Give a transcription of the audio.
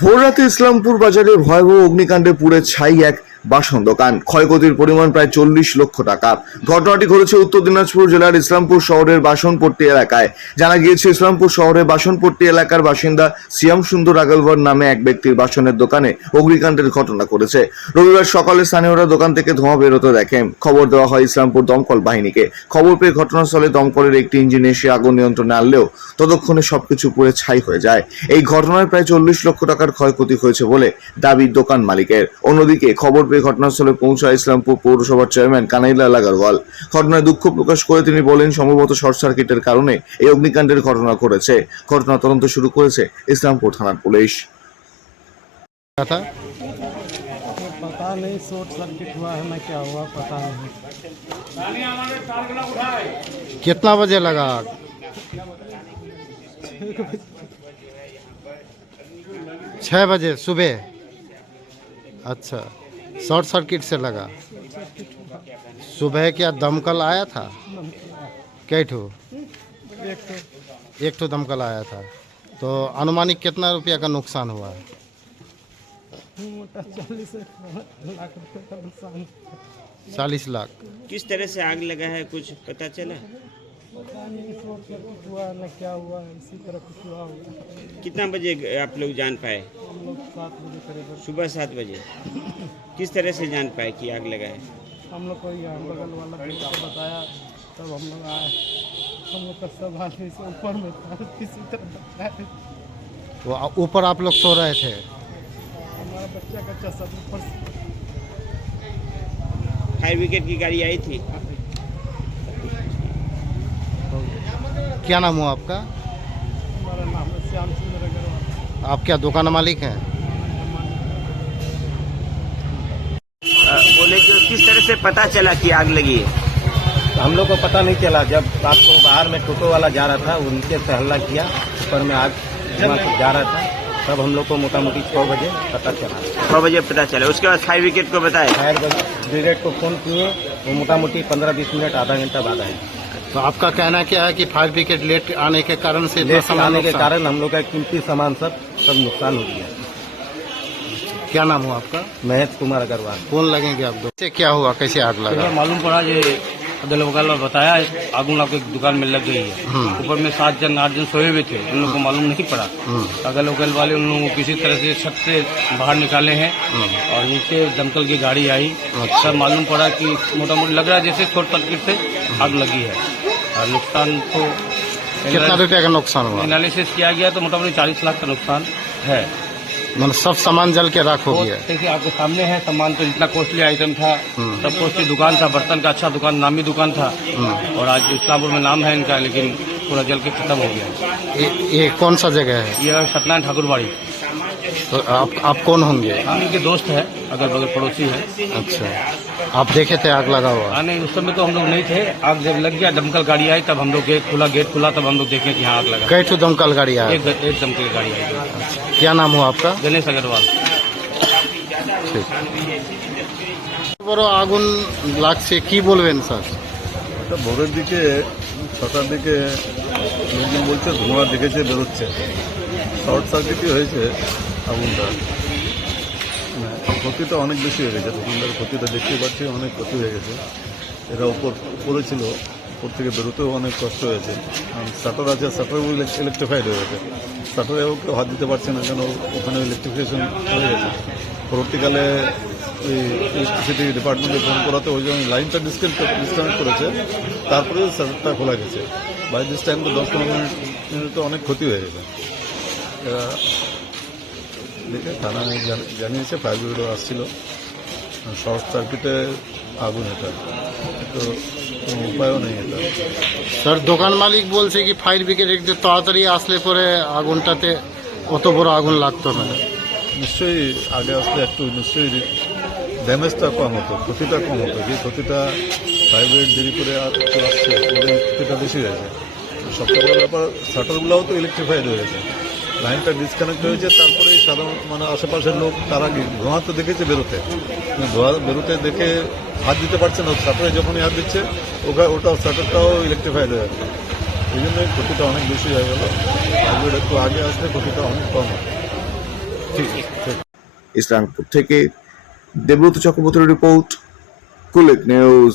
ভোররাতে ইসলামপুর বাজারে ভয়াবহ অগ্নিকাণ্ডে পুড়ে ছাই এক বাসন দোকান। ক্ষয়ক্ষতির পরিমাণ প্রায় 40 লক্ষ টাকা। ঘটনাটি ঘটেছে উত্তর দিনাজপুর জেলার ইসলামপুর শহরের বাসনপট্টি এলাকায়। জানা গিয়েছে, ইসলামপুর শহরের বাসনপট্টি এলাকার বাসিন্দা শ্যাম সুন্দর আগলওয়ার নামে এক ব্যক্তির বাসনের দোকানে অগ্নিকাণ্ডের ঘটনা ঘটেছে। রবিবার সকালে স্থানীয়রা দোকান থেকে ধোঁয়া বেরোতে দেখেন। খবর দেওয়া হয় ইসলামপুর দমকল বাহিনীকে। খবর পেয়ে ঘটনাস্থলে দমকলের একটি ইঞ্জিন এসে আগুন নিয়ন্ত্রণে আনলেও ততক্ষণে সবকিছু পুড়ে ছাই হয়ে যায়। এই ঘটনায় প্রায় 40 লক্ষ টাকার ক্ষয়ক্ষতি হয়েছে বলে দাবি দোকান মালিকের। অন্যদিকে খবর পেয়ে ঘটনাস্থলে পৌঁছায় ইসলামপুর পৌরসভার চেয়ারম্যান কানাইলাল আগরওয়াল। ঘটনায় দুঃখ প্রকাশ করে তিনি বলেন, সম্ভবত শর্ট সার্কিটের কারণে এই অগ্নিকাণ্ডের ঘটনা ঘটেছে। ঘটনা তদন্ত শুরু করেছে ইসলামপুর থানার পুলিশ। था पता नहीं शॉर्ट सर्किट हुआ है ना क्या हुआ पता नहीं। कितना बजे लगा आग? 6 बजे सुबह। अच्छा, शॉर्ट सर्किट से लगा। सुबह क्या दमकल आया था? कै ठो? एक ठो दमकल आया था। तो अनुमानिक कितना रुपया का नुकसान हुआ है? मोटा 40 लाख रुपए का नुकसान। 40 लाख। किस तरह से आग लगा है, कुछ पता चला? पता नहीं शॉर्ट सर्किट हुआ ना क्या हुआ, इसी तरह कुछ हुआ होगा। कितना बजे आप लोग जान पाए? हम लोग 7 बजे करीब सुबह 7 बजे। किस तरह से जान पाए कि आग लगा है? हम लोग को यहाँ बगल वाला भैया को बताया, तब हम लोग आए। हम लोग का सब आदमी से ऊपर में था, किसी तरह बताया। वो ऊपर आप लोग सो रहे थे? हमारा बच्चा का सब ऊपर से। फायर ब्रिगेड की गाड़ी आई थी? क्या नाम हुआ आपका? हमारा नाम है श्याम सुंदर अग्रवाल। आप क्या दुकान मालिक हैं? बोले कि किस तरह से पता चला कि आग लगी है? हम लोग को पता नहीं चला। जब आपको बाहर में टोटो वाला जा रहा था, वो नीचे से हल्ला किया, ऊपर में आग धुआं जा रहा था, तब हम लोग को मोटा मोटी 6 बजे पता चला। 6 बजे पता चला। उसके बाद फायर ब्रिगेड को बताया? फायर ब्रिगेड को फोन किए, वो मोटा मोटी 15-20 मिनट आधा घंटा बाद आए। तो आपका कहना क्या है कि फायर ब्रिगेड लेट आने के कारण से इतना लेट सामान आने के नुकसान? कारण हम लोग का कीमती सामान सब नुकसान हो गया। क्या नाम हुआ आपका? महेश कुमार अग्रवाल। फोन लगेंगे आप दो। कैसे क्या हुआ, कैसे आग लगा? मालूम पड़ा ये अगल बगल में बताया आगुन आपके दुकान में लग गई है। ऊपर में 7 जन 8 जन सोए हुए थे, उन लोगों को मालूम नहीं पड़ा। अगल बगल वाले उन लोगों को किसी तरह से छत से बाहर निकाले हैं और नीचे दमकल की गाड़ी आई। सब मालूम पड़ा कि मोटा मोटी लग रहा है जैसे शॉर्ट सर्किट से आग लगी है। और नुकसान तो कितना रुपया का नुकसान हुआ? एनालिसिस किया गया तो मोटा मोटी 40 लाख का नुकसान है। मतलब सब सामान जल के राख हो तो गया। देखिए आपके सामने है, सामान तो इतना कॉस्टली आइटम था, सब कॉस्टली दुकान था, बर्तन का अच्छा दुकान, नामी दुकान था। और आज इस्लामपुर में नाम है इनका, लेकिन पूरा जल के खत्म हो गया। ये कौन सा जगह है? यह सत्यनारायण ठाकुरबाड़ी। तो आप कौन होंगे? हम इनके दोस्त है, अगल बगल पड़ोसी है। अच्छा, आप देखे थे आग लगा हुआ? नहीं, उस समय तो हम लोग नहीं थे। आग जब लग गया, दमकल गाड़ी आई, तब हम लोग गेट खुला तब हम लोग देखे कि यहाँ आग लगा। कई ठो दमकल गाड़ी आया? एक दमकल गाड़ी आई। क्या नाम हुआ आपका? गणेश अग्रवाल। ঠিক। বড় আগুন লাগছে, কি বলবেন স্যার? এটা ভোরের দিকে 6টার দিকে লোকজন বলছে ধোঁয়া দেখেছে বেরোচ্ছে, শর্ট সার্কিটই হয়েছে আগুনটা। ক্ষতিটা অনেক বেশি হয়ে গেছে, দোকানদার ক্ষতিটা দেখতেই পাচ্ছি, অনেক ক্ষতি হয়ে গেছে। এরা উপরে ছিল, উপর থেকে বেরোতেও অনেক কষ্ট হয়েছে। শাটার আছে, শাটারও ইলেকট্রিফাইড হয়ে গেছে। শাটারেও কেউ হাত দিতে পারছে না, কেন ওখানে ইলেকট্রিফিকেশন হয়ে গেছে। পরবর্তীকালে ওই ইলেকট্রিসিটি ডিপার্টমেন্টে ফোন করাতে ওই জন্য লাইনটা ডিসকানেক্ট করেছে, তারপরে শাটারটা খোলা গেছে। বাই দিস টাইম তো 10-15 মিনিটে অনেক ক্ষতি হয়ে গেছে। এরা দেখে থানায় জানিয়েছে, ফায়ার ব্রিগেডও আসছিল। শর্ট সার্কিটে আগুন, এটা তো কোনো উপায়ও নেই। এটা স্যার দোকান মালিক বলছে কি ফায়ার ব্রিগেড একটু তাড়াতাড়ি আসলে পরে আগুনটাতে অত বড় আগুন লাগতো না। নিশ্চয়ই আগে আসলে একটু নিশ্চয়ই ড্যামেজটা কম হতো, ক্ষতিটা কম হতো। যে ক্ষতিটা ফায়ার ব্রিগেড দেরি করে আসছে, ওদের ক্ষতিটা বেশি হয়েছে। সবচেয়ে বড় ব্যাপার, শাটারগুলোও তো ইলেকট্রিফাইড হয়ে গেছে, লাইনটা ডিসকানেক্ট হয়েছে। তারপরে সাধারণ আশেপাশের লোক তারা ধোঁয়া তো দেখেছে বেরোতে, ধোঁয়া বেরোতে দেখে হাত দিতে পারছে না। শাটারে যখনই হাত দিচ্ছে ওটাও শাটারটাও ইলেকট্রিফাইড হয়ে যাচ্ছে। এই জন্যই ক্ষতিটা অনেক বেশি হয়ে গেল। একটু আগে আসলে ক্ষতিটা অনেক কম হয়। ঠিক। ইসলামপুর থেকে দেবব্রত চক্রবর্তীর রিপোর্ট, কুলিক নিউজ।